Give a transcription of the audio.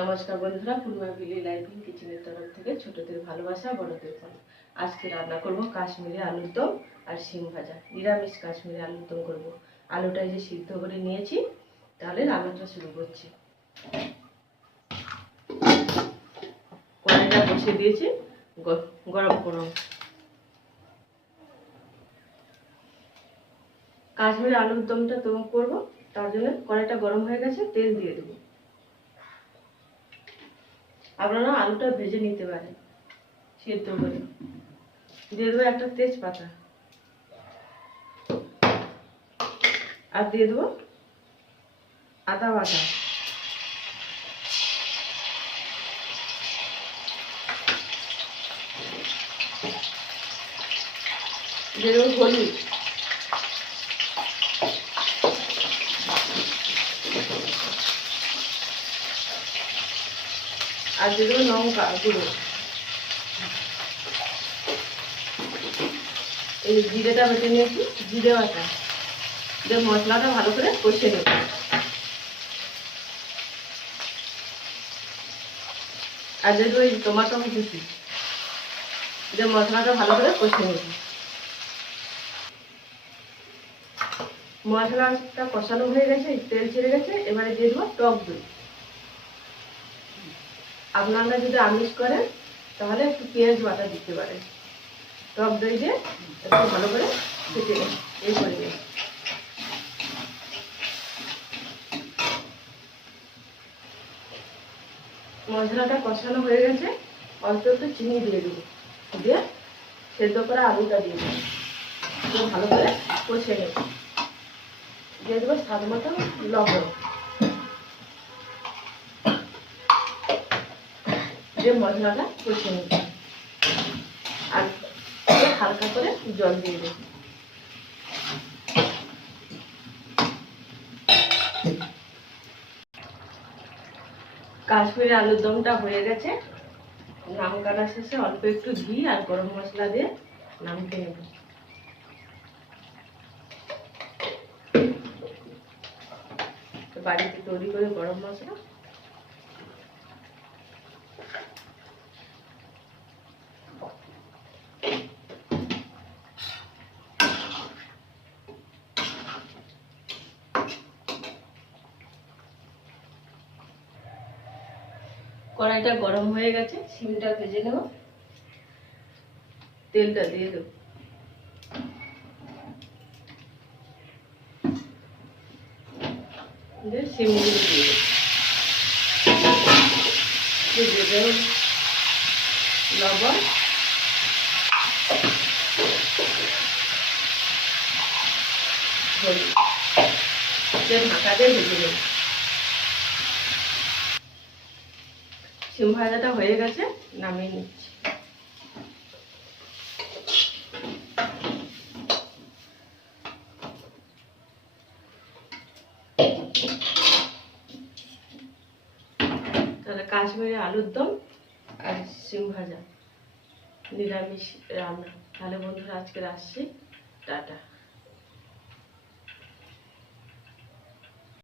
নমস্কার বন্ধুরা, পূর্ণিমা villi living কিচেনের তরফ থেকে ছোটদের ভালোবাসা বড়দের ফল। আজকে রান্না করব কাশ্মীরি আলুর দম আর শিম ভাজা। নিরামিষ কাশ্মীরি আলুর দম করব। আলুটা যে সিদ্ধ করে নিয়েছি, তাহলে রান্নাটা শুরু করছি। কড়াইটা বসিয়ে দিয়েছি, গরম করব। কাশ্মীরি আলুর দমটা তো করব, তার জন্য কড়াইটা গরম হয়ে গেছে, তেল দিয়ে দেবো। আপনারা আলুটা ভেজে নিতে পারেন সিদ্ধ করে। দিয়ে দেবো একটা তেজপাতা, আর দিয়ে দেবো আদা বাটা, দিয়ে দেবো হলুদ, আর দিয়ে দেবো লঙ্কা গুঁড়ো। এই জিরেটা বেটে নিয়েছি, জিরে বাটা দিয়ে মশলাটা ভালো করে কষে নেব। আর দিয়ে দেবো এই টমাটো কুচি দিয়ে মশলাটা ভালো করে কষে নেব। মশলাটা কষানো হয়ে গেছে, তেল ছেড়ে গেছে, এবারে দিয়ে দেবো টক দই। আপনারা যদি আমিষ করেন তাহলে একটু পেঁয়াজ বাটা দিতে পারেন। টক দই দিয়ে একটু ভালো করে ফেটে এই করে নেব। মশলাটা কষানো হয়ে গেছে, অল্প একটু চিনি দিয়ে দেবো, দিয়ে সেদ্ধ করা আলুটা দিয়ে দেবো, ভালো করে কষে নেব। দিয়ে দেবো স্বাদ মতো লবণ, দিয়ে মশলাটা কষে নেব। আর হালকা করে জল দিয়ে দেবো। কাশ্মীরি আলুর দমটা হয়ে গেছে। নাম কাটা শেষে অল্প একটু ঘি আর গরম মশলা দিয়ে নামতে নেব। বাড়িতে তৈরি করে গরম মশলা। কড়াইটা গরম হয়ে গেছে, শিমটা ভেজে নেব। তেলটা দিয়ে দেব, শিমগুলো দিয়ে দেব, লবণ, হলুদ, ঢাকা দিয়ে ভেজে নেব। শিম ভাজাটা হয়ে গেছে, নামিয়ে নিচ্ছি। তাহলে কাশ্মীরি আলুর দম আর শিম ভাজা নিরামিষ রান্না। তাহলে বন্ধুরা আজকে আসছি, টাটা।